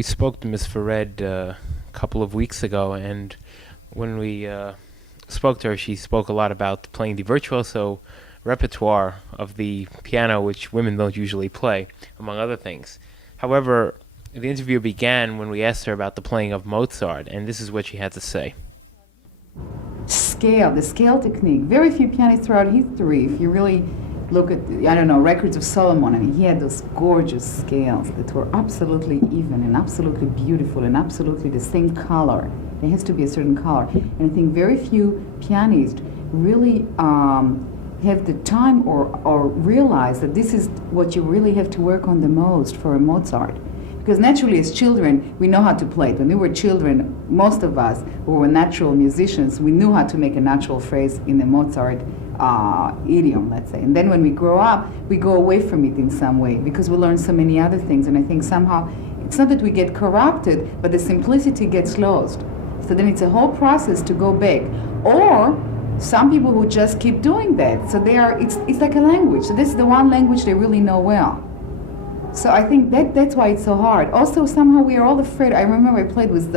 We spoke to Miss Vered a couple of weeks ago, and when we spoke to her, she spoke a lot about playing the virtuoso repertoire of the piano, which women don't usually play, among other things. However, the interview began when we asked her about the playing of Mozart, and this is what she had to say. The scale technique. Very few pianists throughout history, if you really look at, I don't know, records of Solomon, I mean, he had those gorgeous scales that were absolutely even and absolutely beautiful and absolutely the same color. There has to be a certain color. And I think very few pianists really have the time or realize that this is what you really have to work on the most for a Mozart. Because naturally, as children, we know how to play it. When we were children, most of us who were natural musicians, we knew how to make a natural phrase in a Mozart idiom, let's say. And then when we grow up, we go away from it in some way because we learn so many other things. And I think somehow, it's not that we get corrupted, but the simplicity gets lost. So then it's a whole process to go back. Or some people who just keep doing that. So it's like a language. So this is the one language they really know well. So I think that's why it's so hard. Also, somehow we are all afraid. I remember I played with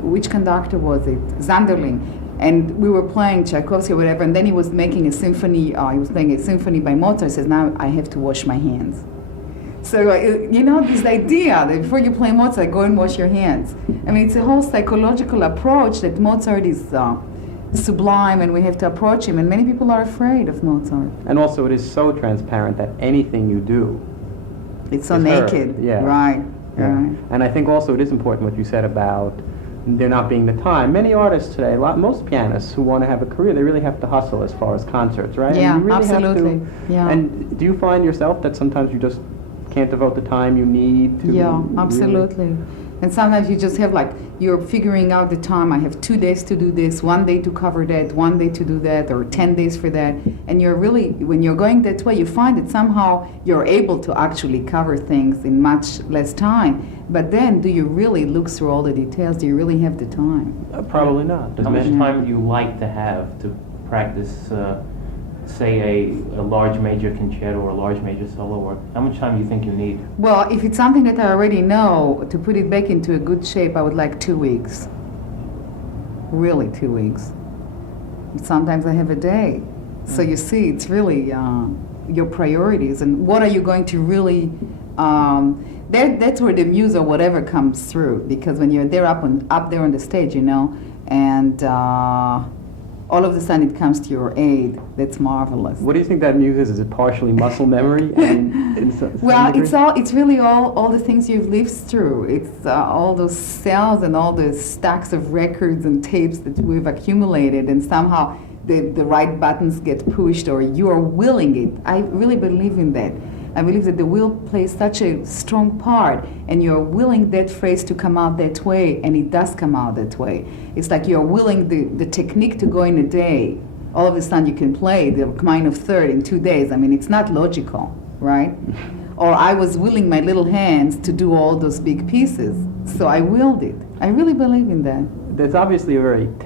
which conductor was it? Zanderling. And we were playing Tchaikovsky or whatever, and then he was making a symphony, he was playing a symphony by Mozart. He says, now I have to wash my hands. So, this idea that before you play Mozart, go and wash your hands. I mean, it's a whole psychological approach that Mozart is sublime and we have to approach him, and many people are afraid of Mozart. And also it is so transparent that anything you do, it's so naked. Yeah. Right. Yeah. Right. And I think also it is important what you said about there not being the time. Many artists today, most pianists who want to have a career, they really have to hustle as far as concerts, right? Yeah, and you really absolutely. Have to, yeah. And do you find yourself that sometimes you just can't devote the time you need to? Yeah, absolutely. Really? And sometimes you just have you're figuring out the time. I have 2 days to do this, 1 day to cover that, 1 day to do that, or 10 days for that. And you're really, when you're going that way, you find that somehow you're able to actually cover things in much less time. But then, do you really look through all the details? Do you really have the time? Probably not. How much time do you like to have to practice, say, a large major concerto or a large major solo work? How much time do you think you need? Well, if it's something that I already know, to put it back into a good shape, I would like 2 weeks. Really 2 weeks. Sometimes I have a day. So you see, it's really your priorities and what are you going to really... that's where the muse or whatever comes through, because when you're there up there on the stage, and all of a sudden it comes to your aid. That's marvelous. What do you think that muse is? Is it partially muscle memory? Well, it's really all the things you've lived through. It's all those cells and all the stacks of records and tapes that we've accumulated, and somehow the right buttons get pushed, or you are willing it. I really believe in that. I believe that the will plays such a strong part, and you're willing that phrase to come out that way, and it does come out that way. It's like you're willing the technique to go in a day. All of a sudden you can play the minor third in 2 days. I mean, it's not logical, right? Or I was willing my little hands to do all those big pieces, so I willed it. I really believe in that. There's obviously it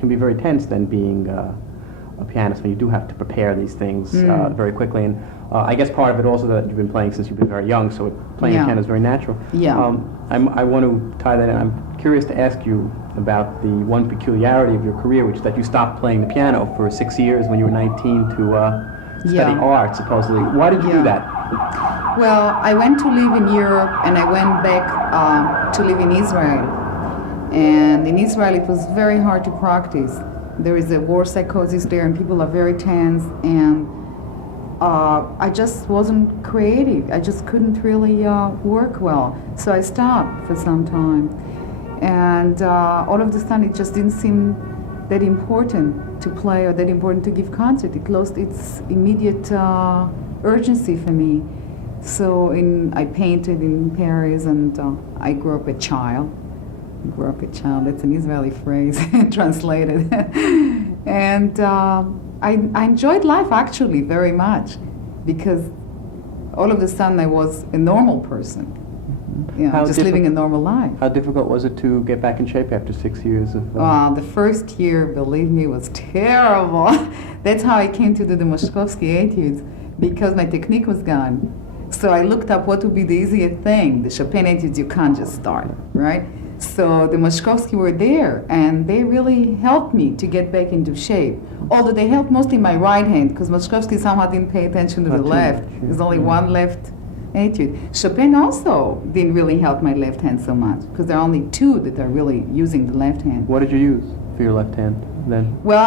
can be very tense then being a pianist when you do have to prepare these things very quickly. And I guess part of it also that you've been playing since you've been very young, so playing the piano is very natural. Yeah. I want to tie that in. I'm curious to ask you about the one peculiarity of your career, which is that you stopped playing the piano for 6 years when you were 19 to study art, supposedly. Why did you do that? Well, I went to live in Europe, and I went back to live in Israel. And in Israel, it was very hard to practice. There is a war psychosis there, and people are very tense, and I just wasn't creative. I just couldn't really work well. So I stopped for some time. And all of a sudden, it just didn't seem that important to play or that important to give concert. It lost its immediate urgency for me. So I painted in Paris, and I grew up a child. That's an Israeli phrase, translated. And I enjoyed life, actually, very much, because all of a sudden I was a normal person, just living a normal life. How difficult was it to get back in shape after 6 years of... The first year, believe me, was terrible. That's how I came to do the Moshkovsky etudes, because my technique was gone. So I looked up what would be the easiest thing. The Chopin etudes you can't just start, right? So the Moszkowski were there, and they really helped me to get back into shape. Although they helped mostly my right hand, because Moszkowski somehow didn't pay attention to the left. There's only one left etude. Chopin also didn't really help my left hand so much, because there are only two that are really using the left hand. What did you use for your left hand then? Well,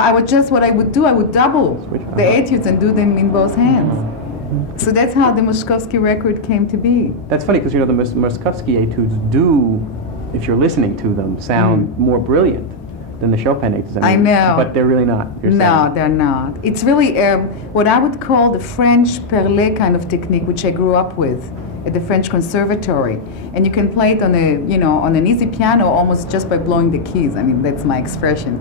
what I would do, I would double the etudes and do them in both hands. So that's how the Moszkowski record came to be. That's funny, because the Moszkowski etudes do, if you're listening to them, sound more brilliant than the Chopin etudes. I know. But they're really not. No, they're not. It's really what I would call the French perlé kind of technique, which I grew up with at the French Conservatory. And you can play it on on an easy piano almost just by blowing the keys. I mean, that's my expression.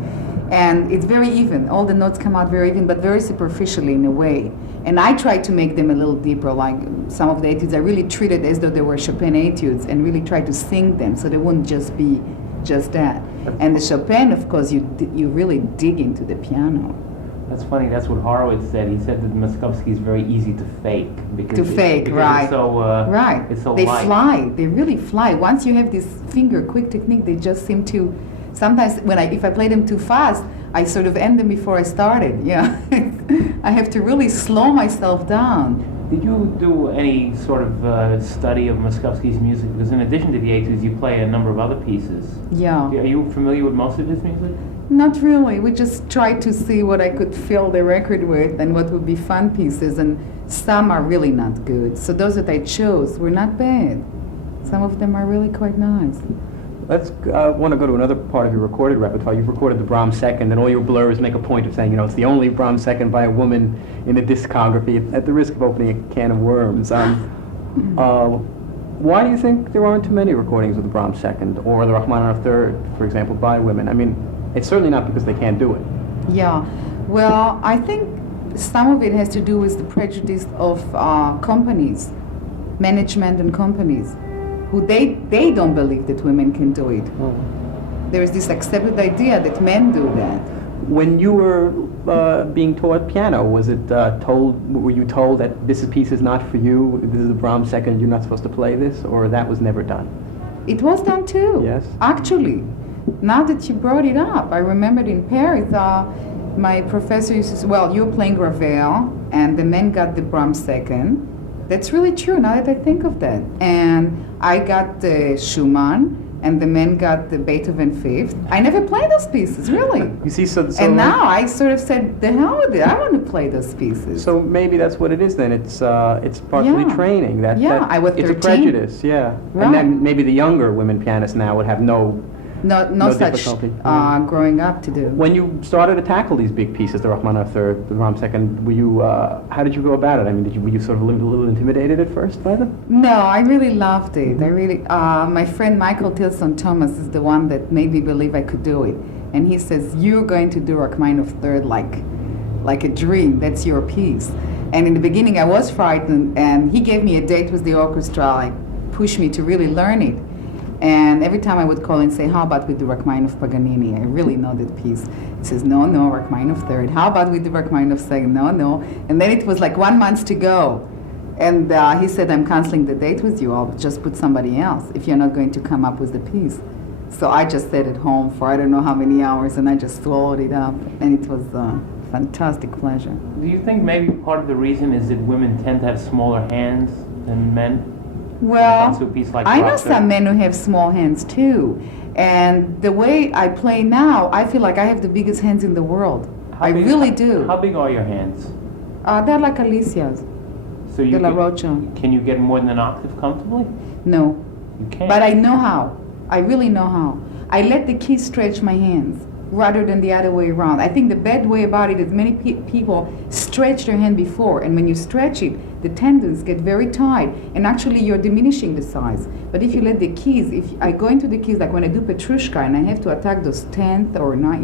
And it's very even. All the notes come out very even, but very superficially in a way. And I tried to make them a little deeper, like some of the etudes I really treated as though they were Chopin etudes and really tried to sing them so they wouldn't just be just that. And the Chopin, of course, you really dig into the piano. That's funny. That's what Horowitz said. He said that Moszkowski is very easy to fake because right? It's so right. It's so they light. fly. They really fly. Once you have this finger quick technique, they just seem to. Sometimes if I play them too fast, I sort of end them before I started. Yeah, I have to really slow myself down. Did you do any sort of study of Moszkowski's music? Because in addition to the etudes, you play a number of other pieces. Yeah. Are you familiar with most of his music? Not really. We just tried to see what I could fill the record with and what would be fun pieces, and some are really not good. So those that I chose were not bad. Some of them are really quite nice. Let's want to go to another part of your recorded repertoire. You've recorded the Brahms second, and all your blurs make a point of saying, it's the only Brahms second by a woman in the discography, at the risk of opening a can of worms. Why do you think there aren't too many recordings of the Brahms second or the Rachmaninoff third, for example, by women? I mean, it's certainly not because they can't do it. Yeah. Well, I think some of it has to do with the prejudice of companies, management and companies, who they don't believe that women can do it. There is this accepted idea that men do that. When you were being taught piano, were you told that this piece is not for you, this is the Brahms second, you're not supposed to play this, or that was never done? It was done too. Yes. Actually, now that you brought it up, I remembered in Paris, my professor used to say, well, you're playing Ravel, and the men got the Brahms second. That's really true, now that I think of that. And I got the Schumann, and the men got the Beethoven Fifth. I never played those pieces, really. You see, so and now I sort of said, the hell with it, I want to play those pieces. So maybe that's what it is then. It's partially training. I was 13. It's a prejudice, yeah. Right. And then maybe the younger women pianists now would have no such difficulty. growing up to do. When you started to tackle these big pieces, the Rachmaninoff third, the Brahms second, were you? How did you go about it? I mean, were you sort of a little intimidated at first by them? No, I really loved it. I really. My friend Michael Tilson Thomas is the one that made me believe I could do it, and he says you're going to do Rachmaninoff third like a dream. That's your piece. And in the beginning, I was frightened, and he gave me a date with the orchestra, like pushed me to really learn it. And every time I would call and say, how about with the Rachmaninoff Paganini? I really know that piece. He says, no, Rachmaninoff third. How about with the Rachmaninoff second? No. And then it was like 1 month to go. And he said, I'm canceling the date with you. I'll just put somebody else if you're not going to come up with the piece. So I just stayed at home for I don't know how many hours, and I just swallowed it up. And it was a fantastic pleasure. Do you think maybe part of the reason is that women tend to have smaller hands than men? Well, like I know some men who have small hands too, and the way I play now, I feel like I have the biggest hands in the world. I really do. How big are your hands? They're like Alicia's. So you De La Rocha. Can you get more than an octave comfortably? No. You can't. But I know how. I really know how. I let the keys stretch my hands rather than the other way around. I think the bad way about it is many people stretch their hand before, and when you stretch it, the tendons get very tight, and actually you're diminishing the size. But if you let the keys, if I go into the keys, like when I do Petrushka and I have to attack those 10th or not,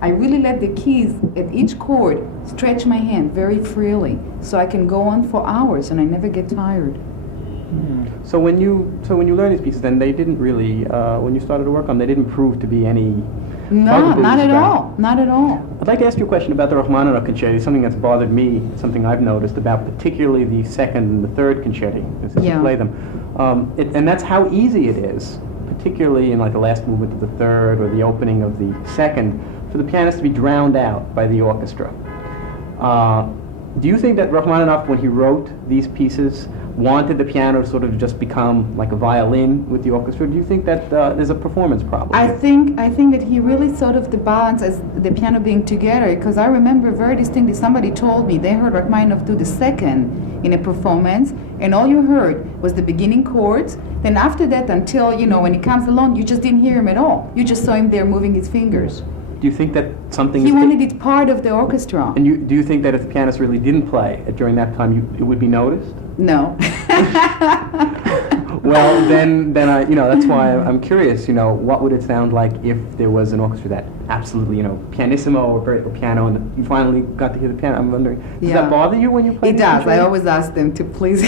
I really let the keys at each chord stretch my hand very freely, so I can go on for hours and I never get tired. So when you learn these pieces, then they didn't really, when you started to work on them, they didn't prove to be any. No, not at all. Not at all. I'd like to ask you a question about the Rachmaninoff concerti, something that's bothered me, something I've noticed about particularly the second and the third concerti, as you play them. And that's how easy it is, particularly in like the last movement of the third or the opening of the second, for the pianist to be drowned out by the orchestra. Do you think that Rachmaninoff, when he wrote these pieces, wanted the piano to sort of just become like a violin with the orchestra? Do you think that there's a performance problem? I think that he really thought of the balance as the piano being together, because I remember very distinctly somebody told me they heard Rachmaninoff do the second in a performance, and all you heard was the beginning chords. Then after that, until, when he comes along, you just didn't hear him at all. You just saw him there moving his fingers. Do you think that something he wanted it part of the orchestra? And do you think that if the pianist really didn't play during that time, it would be noticed? No. Well, then that's why I'm curious. What would it sound like if there was an orchestra that absolutely, pianissimo or piano, and you finally got to hear the piano? I'm wondering, does that bother you when you play? It does. I always ask them to please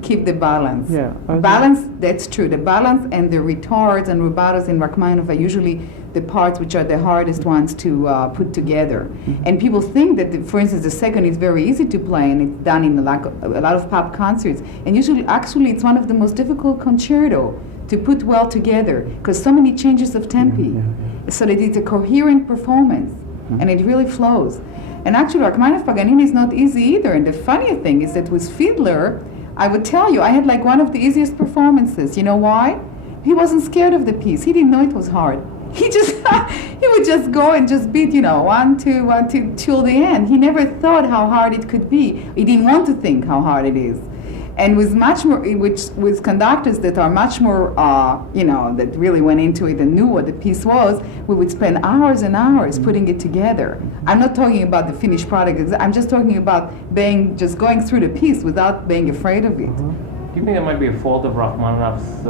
keep the balance. Yeah. Balance. That's true. The balance and the retards and rubatos in Rachmaninoff are usually the parts which are the hardest ones to put together. Mm-hmm. And people think that, for instance, the second is very easy to play, and it's done in a lot of pop concerts. And usually, actually, it's one of the most difficult concerto to put well together, because so many changes of tempi, so that it's a coherent performance, and it really flows. And actually, Rachmaninoff Paganini is not easy either. And the funny thing is that with Fiedler, I would tell you, I had like one of the easiest performances. You know why? He wasn't scared of the piece. He didn't know it was hard. He would just go and just beat, 1, 2, 1, 2 till the end. He never thought how hard it could be. He didn't want to think how hard it is. And with much more, with conductors that are much more, that really went into it and knew what the piece was, we would spend hours and hours putting it together. I'm not talking about the finished product. I'm just talking about just going through the piece without being afraid of it. Do you think that might be a fault of Rachmaninoff's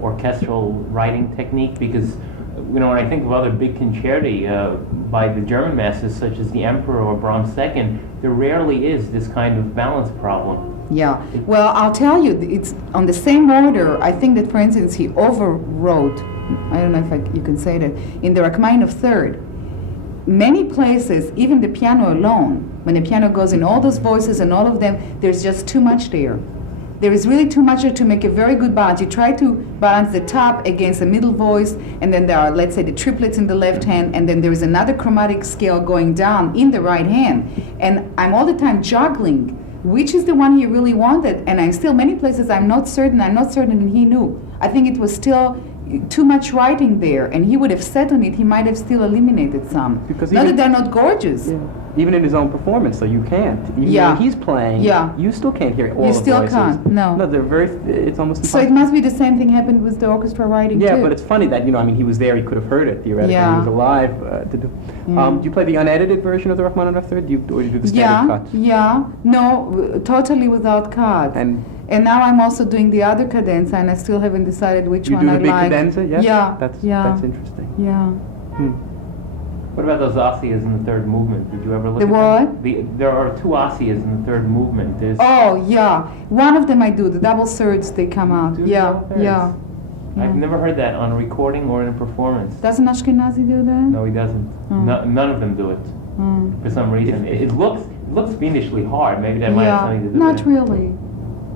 orchestral writing technique? Because when I think of other big concerti by the German masters, such as the Emperor or Brahms II, there rarely is this kind of balance problem. Yeah, well, I'll tell you, it's on the same order. I think that, for instance, he overwrote, I don't know if you can say that, in the Rachmaninoff Third. Many places, even the piano alone, when the piano goes in all those voices and all of them, there's just too much there. There is really too much there to make a very good balance. You try to balance the top against the middle voice, and then there are, let's say, the triplets in the left hand, and then there is another chromatic scale going down in the right hand. And I'm all the time juggling which is the one he really wanted, and I'm still, many places I'm not certain, and he knew. I think it was still too much writing there, and he would have sat on it, he might have still eliminated some. Because not that they're not gorgeous. Yeah. Even in his own performance, so you can't. Even when he's playing, you still can't hear all the voices. You still can't, no. No, they're very, it's almost impossible. So it must be the same thing happened with the orchestra writing too. Yeah, but it's funny that, he was there, he could have heard it theoretically, he was alive to do. Do you play the unedited version of the Rachmaninoff Third, or do you do the standard cut? Yeah, no, totally without cut. And now I'm also doing the other cadenza, and I still haven't decided which one I like. You do the big cadenza, yes? Yeah. That's interesting. Yeah. What about those Asias in the third movement? Did you ever look at what? There are two Asias in the third movement. One of them I do. The double thirds, they come out. Yeah. I've never heard that on a recording or in a performance. Doesn't Ashkenazi do that? No, he doesn't. None of them do it. For some reason. It looks fiendishly hard. Maybe that might have something to do with it. Not really.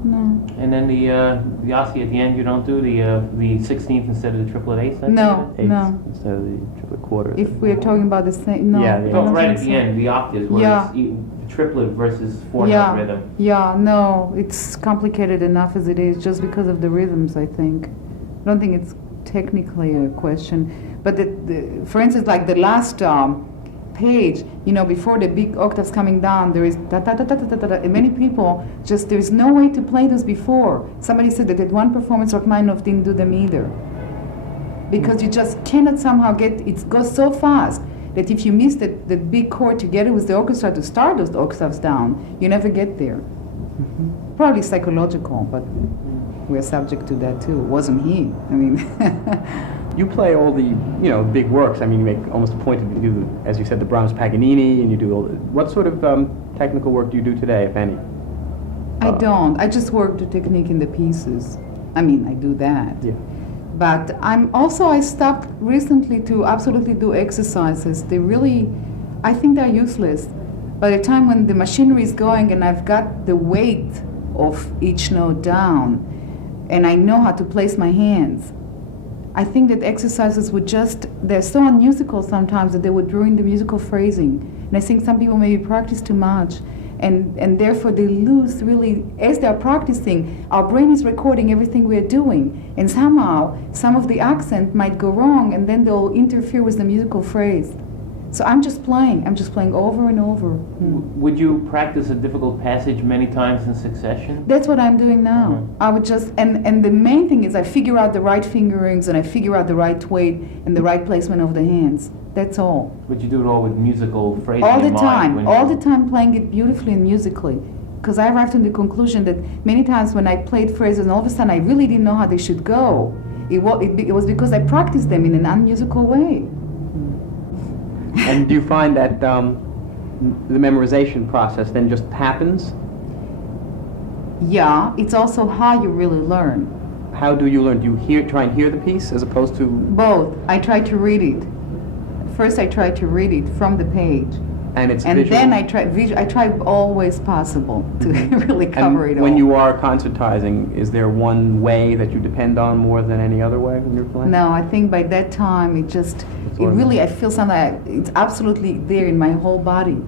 No. And then the Asi at the end, you don't do the 16th instead of the triplet eighth? No. Instead of the triplet quarter. If we're talking about the same, no. Right at the end, the octaves, where it's triplet versus 4-note rhythm. Yeah, no, it's complicated enough as it is, just because of the rhythms, I think. I don't think it's technically a question. But for instance, like the last page, before the big octaves coming down, there is da-da-da-da-da-da-da, and many people there's no way to play those before. Somebody said that at one performance, Rachmaninoff didn't do them either. Because you just cannot somehow it goes so fast that if you miss the big chord together with the orchestra to start those octaves down, you never get there. Probably psychological, but we're subject to that too. Wasn't he? I mean... You play all the, big works. I mean, you make almost a point of you do, as you said, the Brahms Paganini, and you do all. What sort of technical work do you do today, if any? I don't. I just work the technique in the pieces. I mean, I do that. Yeah. But I stopped recently to absolutely do exercises. I think they're useless. By the time when the machinery is going and I've got the weight of each note down and I know how to place my hands, I think that exercises they're so unmusical sometimes that they would ruin the musical phrasing. And I think some people maybe practice too much and therefore they lose really, as they're practicing, our brain is recording everything we're doing. And somehow, some of the accent might go wrong and then they'll interfere with the musical phrase. So I'm just playing over and over. Would you practice a difficult passage many times in succession? That's what I'm doing now. Mm-hmm. I would and the main thing is I figure out the right fingerings and I figure out the right weight and the right placement of the hands. That's all. But you do it all with musical phrasing All the in mind. time, all the time playing it beautifully and musically. Because I arrived to the conclusion that many times when I played phrases and all of a sudden I really didn't know how they should go, it was because I practiced them in an unmusical way. And do you find that the memorization process then just happens? Yeah, it's also how you really learn. How do you learn? Do you try and hear the piece as opposed to... Both. I try to read it. First I try to read it from the page. And it's and visual? Then I try always possible to really cover it all. When you are concertizing, is there one way that you depend on more than any other way when you're playing? No, I think by that time I feel something, it's absolutely there in my whole body.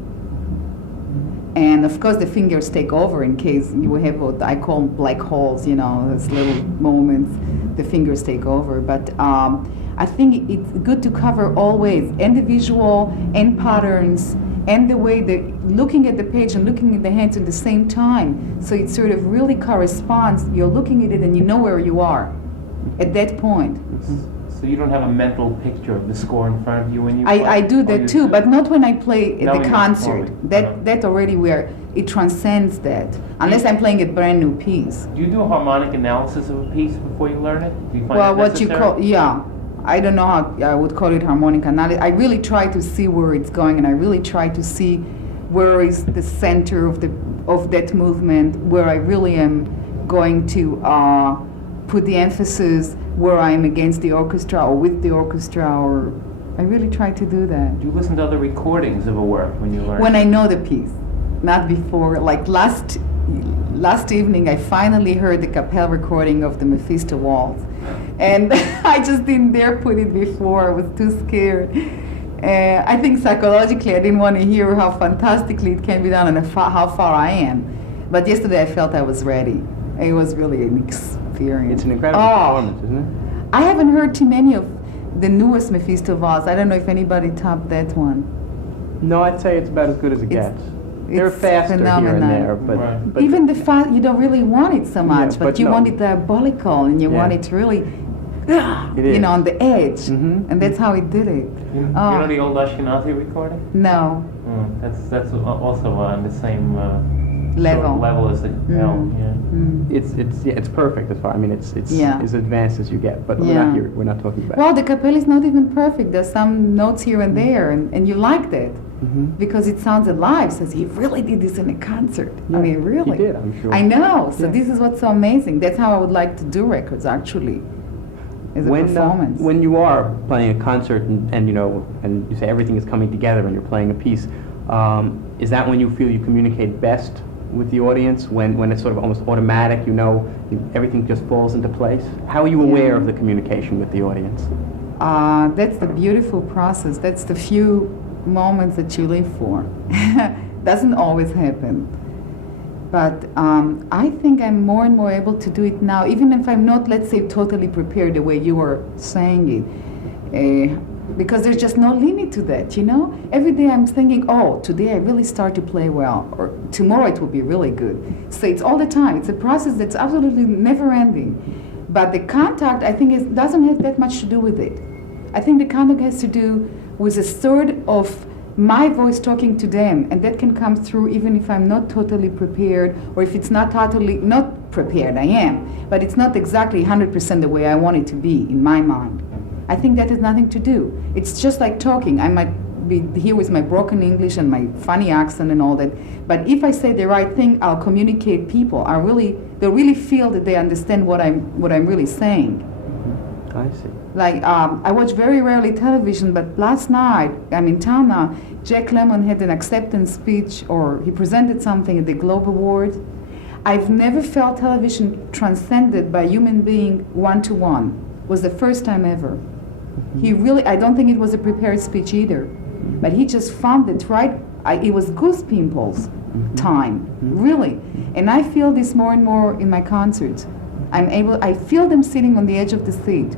And of course the fingers take over in case you have what I call black holes, those little moments, the fingers take over. But I think it's good to cover all ways, and the visual, and patterns, and the way that looking at the page and looking at the hands at the same time. So it sort of really corresponds. You're looking at it and you know where you are at that point. So you don't have a mental picture of the score in front of you when you play? I do that too, but not when I play at the concert. That That already where it transcends that. Unless I'm playing a brand new piece. Do you do a harmonic analysis of a piece before you learn it? Do you find Well, that what you necessary? call, yeah. I don't know how I would call it harmonic analysis. I really try to see where it's going, and I really try to see where is the center of that movement, where I really am going to put the emphasis, where I am against the orchestra or with the orchestra, or I really try to do that. Do you listen to other recordings of a work when you learn? When I know the piece, not before. Like last evening, I finally heard the Capelle recording of the Mephisto Waltz. And I just didn't dare put it before. I was too scared. I think psychologically I didn't want to hear how fantastically it can be done and how far I am. But yesterday I felt I was ready. It was really an experience. It's an incredible performance, isn't it? I haven't heard too many of the newest Mephisto Waltz. I don't know if anybody topped that one. No, I'd say it's about as good as it gets. They're faster phenomenal. here and there, but even the fast, you don't really want it so much, Yeah, but you no. want it diabolical, and you want it really, is. on the edge, Mhm. and that's how it did it. You know the old Ashkenazi recording? No, That's also on the same level. sort of level as the Capelle. Yeah. it's perfect as far. I mean, it's Yeah. as advanced as you get. But we're Yeah. not here. We're not talking about. Well, the Capelle is not even perfect. There's some notes here and there, and you like that. Mhm. Because it sounds alive. Says he really did this in a concert. Yeah, I mean, really. He did, I'm sure. I know. So Yeah. this is what's so amazing. That's how I would like to do records, actually, as a performance. When you are playing a concert and you say everything is coming together and you're playing a piece, is that when you feel you communicate best with the audience? When it's sort of almost automatic, everything just falls into place? How are you aware of the communication with the audience? That's the beautiful process. That's the few moments that you live for. Doesn't always happen. But I think I'm more and more able to do it now, even if I'm not, let's say, totally prepared the way you were saying it. Because there's just no limit to that, Every day I'm thinking, oh, today I really start to play well, or tomorrow it will be really good. So it's all the time. It's a process that's absolutely never ending. But the contact, I think, doesn't have that much to do with it. I think the contact has to do with a sort of my voice talking to them, and that can come through even if I'm not totally prepared, or if it's not prepared, I am, but it's not exactly 100% the way I want it to be in my mind. I think that has nothing to do. It's just like talking. I might be here with my broken English and my funny accent and all that. But if I say the right thing, I'll communicate people. They'll really feel that they understand what I'm really saying. I see. Like, I watch very rarely television, but last night, I'm in town now, Jack Lemmon had an acceptance speech, or he presented something at the Globe Award. I've never felt television transcended by a human being one-to-one. It was the first time ever. He really, I don't think it was a prepared speech either, but he just found it right. It was goose pimples time, really. And I feel this more and more in my concerts. I feel them sitting on the edge of the seat.